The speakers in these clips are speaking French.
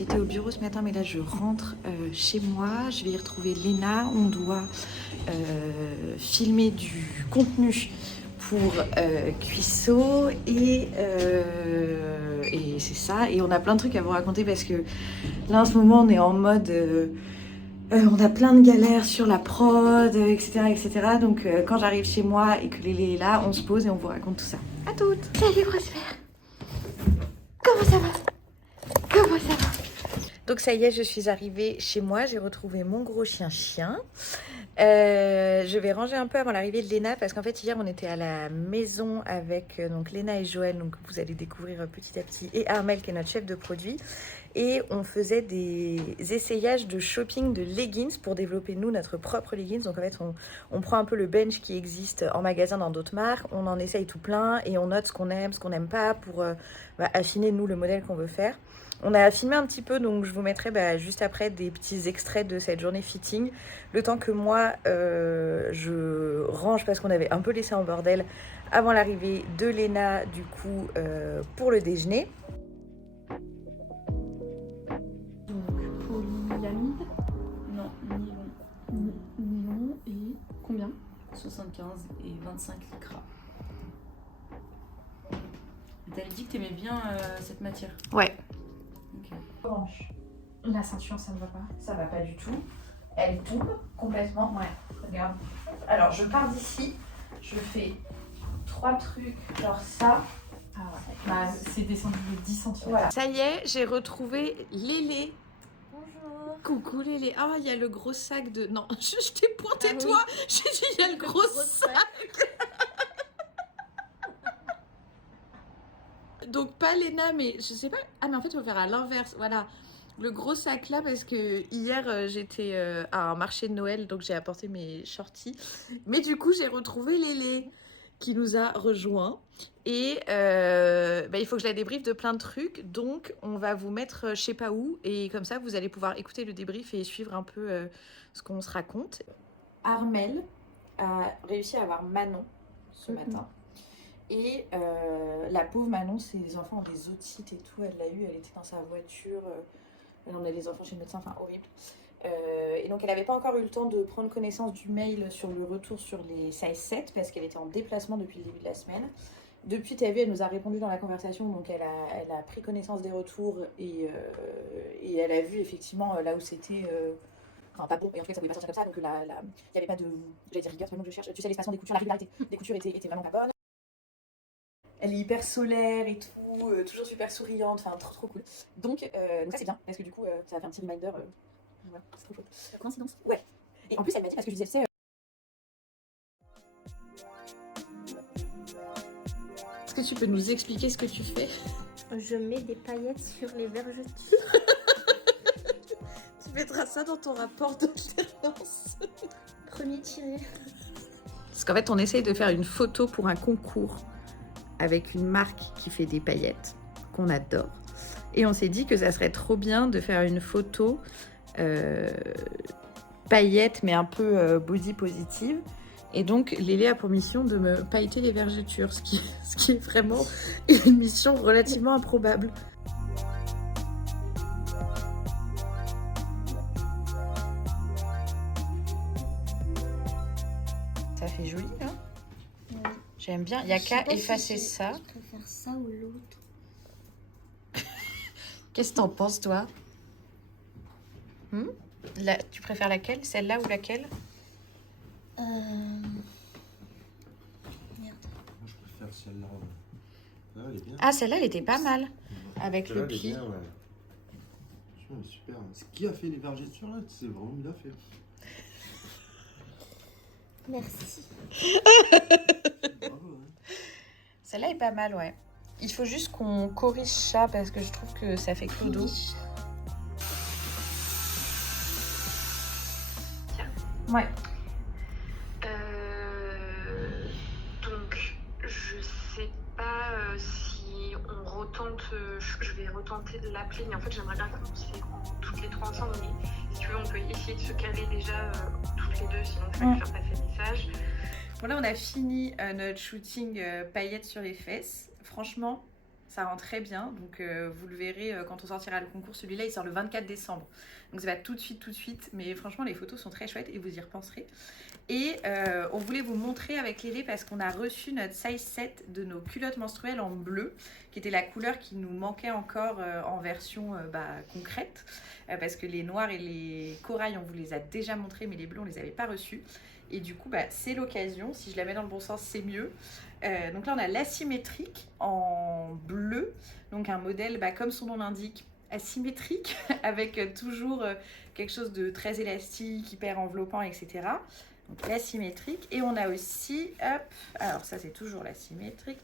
J'étais au bureau ce matin, mais là je rentre chez moi. Je vais y retrouver Léna. On doit filmer du contenu pour Cuisseau et c'est ça. Et on a plein de trucs à vous raconter parce que là en ce moment on est en mode... on a plein de galères sur la prod, etc. etc. Donc quand j'arrive chez moi et que Lélé est là, on se pose et on vous raconte tout ça. À toutes. Salut grosse mère. Comment ça va? Comment ça va? Donc ça y est, je suis arrivée chez moi, j'ai retrouvé mon gros chien. Je vais ranger un peu avant l'arrivée de Léna parce qu'en fait hier on était à la maison avec donc Léna et Joël, donc vous allez découvrir petit à petit, et Armel qui est notre chef de produit, et on faisait des essayages de shopping de leggings pour développer nous notre propre leggings. Donc en fait on prend un peu le bench qui existe en magasin dans d'autres marques, on en essaye tout plein et on note ce qu'on aime, ce qu'on n'aime pas pour affiner nous le modèle qu'on veut faire. On a filmé un petit peu, donc je vous mettrai juste après des petits extraits de cette journée fitting. Le temps que moi, je range parce qu'on avait un peu laissé en bordel avant l'arrivée de Léna, du coup, pour le déjeuner. Donc, polyamide. Non, nylon. Nylon et combien? 75 et 25 lycra. T'avais dit que t'aimais bien cette matière. Ouais. Ok. Orange. La ceinture, ça ne va pas. Ça va pas du tout. Elle tombe complètement. Ouais, regarde. Alors, je pars d'ici. Je fais 3 trucs, genre ça. Ah ouais. Bah, c'est descendu de 10 cm. Voilà. Ça y est, j'ai retrouvé Lélé. Bonjour. Coucou Lélé. Ah, il y a le gros sac de... Non, je t'ai pointé Ah oui. toi. J'ai dit, il y a le gros sac. Donc pas Léna, mais je sais pas. Ah mais en fait il faut faire à l'inverse. Voilà, le gros sac là parce que hier j'étais à un marché de Noël, donc j'ai apporté mes shorties. Mais du coup j'ai retrouvé Lélé qui nous a rejoint et il faut que je la débriefe de plein de trucs. Donc on va vous mettre je sais pas où et comme ça vous allez pouvoir écouter le débrief et suivre un peu ce qu'on se raconte. Armel a réussi à avoir Manon ce matin. Et la pauvre Manon, ses enfants ont des otites et tout, elle l'a eu, elle était dans sa voiture, elle en a des enfants chez le médecin, enfin horrible. Et donc elle n'avait pas encore eu le temps de prendre connaissance du mail sur le retour sur les size 7 parce qu'elle était en déplacement depuis le début de la semaine. Depuis, tu as vu, elle nous a répondu dans la conversation, donc elle a pris connaissance des retours et elle a vu effectivement là où c'était... Enfin, pas bon, et en tout cas ça pouvait pas sortir comme ça, donc il n'y avait pas de... J'allais dire rigueur, c'est le mot que je cherche, tu sais, l'espacement des coutures, la régularité des coutures était vraiment pas bonne. Elle est hyper solaire et tout, toujours super souriante, enfin trop cool. Donc ça c'est bien, parce que du coup ça a fait un petit reminder, voilà, c'est trop chouette. Coïncidence. Ouais. Et en plus elle m'a dit, parce que je lui disais, est-ce que tu peux nous expliquer ce que tu fais? Je mets des paillettes sur les vergetures. Tu mettras ça dans ton rapport d'alternance. Premier tiré. Parce qu'en fait on essaye de faire une photo pour un concours avec une marque qui fait des paillettes qu'on adore. Et on s'est dit que ça serait trop bien de faire une photo paillettes mais un peu body positive. Et donc Lélé a pour mission de me pailleter les vergetures, ce qui est vraiment une mission relativement improbable. Ça fait joli, hein? Oui. J'aime bien. Il n'y a qu'à effacer ça. Je préfère ça ou l'autre. Qu'est-ce que t'en penses, toi? Tu préfères laquelle? Celle-là ou laquelle? Merde. Moi, je préfère celle-là. Ah, elle est bien. Ah, celle-là, elle était pas mal. Avec Celle-là, le elle est pli. bien, ouais. Franchement, elle est super. Qui a fait les vergetures là? C'est vraiment bien fait. Merci. Bravo, hein. Celle-là est pas mal, ouais. Il faut juste qu'on corrige ça parce que je trouve que ça fait clodo. Ouais. Donc, je sais pas si on retente, je vais retenter de l'appeler, mais en fait j'aimerais bien commencer toutes les trois ensemble, mais si tu veux on peut essayer de se caler déjà toutes les deux, sinon je vais faire passer le message. Bon là on a fini notre shooting paillettes sur les fesses. Franchement, Ça rend très bien, donc vous le verrez quand on sortira le concours. Celui-là, il sort le 24 décembre. Donc ça va tout de suite. Mais franchement, les photos sont très chouettes et vous y repenserez. Et on voulait vous montrer avec Lélé parce qu'on a reçu notre size 7 de nos culottes menstruelles en bleu, qui était la couleur qui nous manquait encore en version concrète. Parce que les noirs et les corail, on vous les a déjà montrés, mais les bleus, on les avait pas reçus. Et du coup, c'est l'occasion. Si je la mets dans le bon sens, c'est mieux. Donc là, on a l'asymétrique en bleu. Donc un modèle, comme son nom l'indique, asymétrique, avec toujours quelque chose de très élastique, hyper enveloppant, etc. Donc l'asymétrique. Et on a aussi, hop, alors ça c'est toujours l'asymétrique.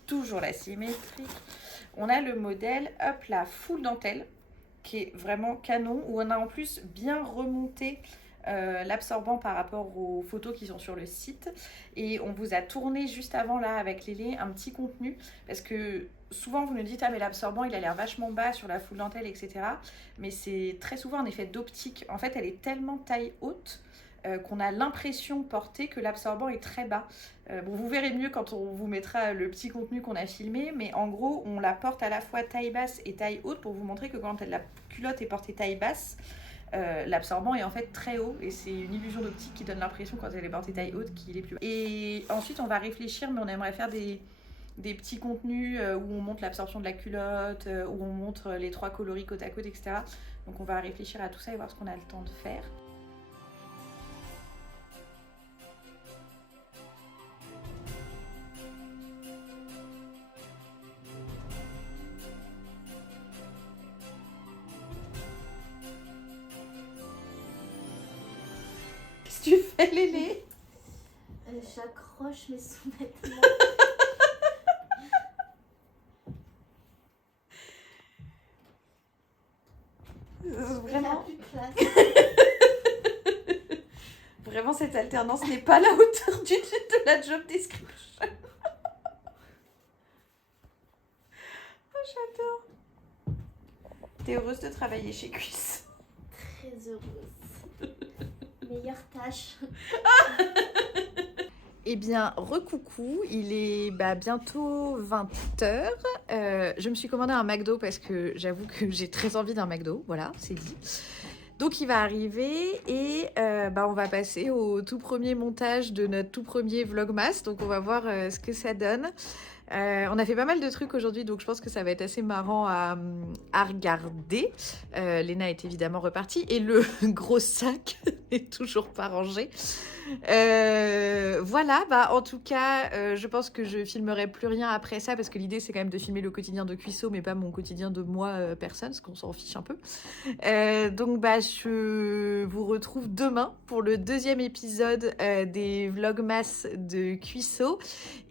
On a le modèle, hop, la full dentelle, qui est vraiment canon, où on a en plus bien remonté l'absorbant par rapport aux photos qui sont sur le site. Et on vous a tourné juste avant là avec Lélé un petit contenu, parce que souvent vous nous dites ah mais l'absorbant il a l'air vachement bas sur la full dentelle, etc. Mais c'est très souvent un effet d'optique. En fait elle est tellement taille haute qu'on a l'impression portée que l'absorbant est très bas. Vous verrez mieux quand on vous mettra le petit contenu qu'on a filmé, mais en gros on la porte à la fois taille basse et taille haute pour vous montrer que quand la culotte est portée taille basse, l'absorbant est en fait très haut et c'est une illusion d'optique qui donne l'impression quand elle est portée taille haute qu'il est plus bas. Et ensuite on va réfléchir, mais on aimerait faire des petits contenus où on montre l'absorption de la culotte, où on montre les 3 coloris côte à côte, etc. Donc on va réfléchir à tout ça et voir ce qu'on a le temps de faire. Qu'est-ce que tu fais, Lélé? J'accroche mes sous-vêtements. Vraiment, Plus de place. vraiment, cette alternance n'est pas à la hauteur de la job description. Oh, j'adore. T'es heureuse de travailler chez Cuisse? Très heureuse. Meilleure tâche. Eh bien, recoucou, il est bientôt 20h. Je me suis commandé un McDo parce que j'avoue que j'ai très envie d'un McDo. Voilà, c'est dit. Donc, il va arriver et on va passer au tout premier montage de notre tout premier Vlogmas. Donc, on va voir ce que ça donne. On a fait pas mal de trucs aujourd'hui, donc je pense que ça va être assez marrant à regarder. Léna est évidemment repartie et le gros sac n'est toujours pas rangé. Voilà, en tout cas, je pense que je filmerai plus rien après ça parce que l'idée c'est quand même de filmer le quotidien de Cuissot, mais pas mon quotidien de moi personne, parce qu'on s'en fiche un peu. Donc je vous retrouve demain pour le 2e épisode des Vlogmas de Cuissot.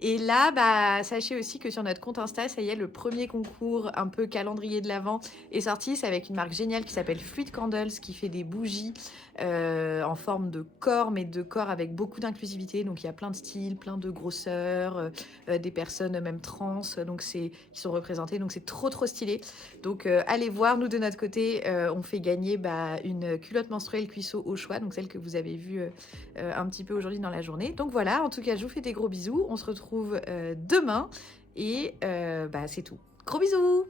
Et là, sachez aussi que sur notre compte Insta, ça y est, le premier concours un peu calendrier de l'Avent est sorti. C'est avec une marque géniale qui s'appelle Fluid Candles, qui fait des bougies en forme de corps, mais de corps avec beaucoup d'inclusivité. Donc il y a plein de styles, plein de grosseurs, des personnes même trans qui sont représentées. Donc c'est trop stylé. Donc allez voir, nous de notre côté, on fait gagner une culotte menstruelle Cuissot au choix, donc celle que vous avez vue un petit peu aujourd'hui dans la journée. Donc voilà, en tout cas je vous fais des gros bisous. On se retrouve demain et c'est tout. Gros bisous!